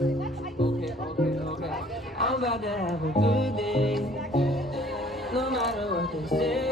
Okay, okay, okay. I'm about to have a good day. No matter what they say.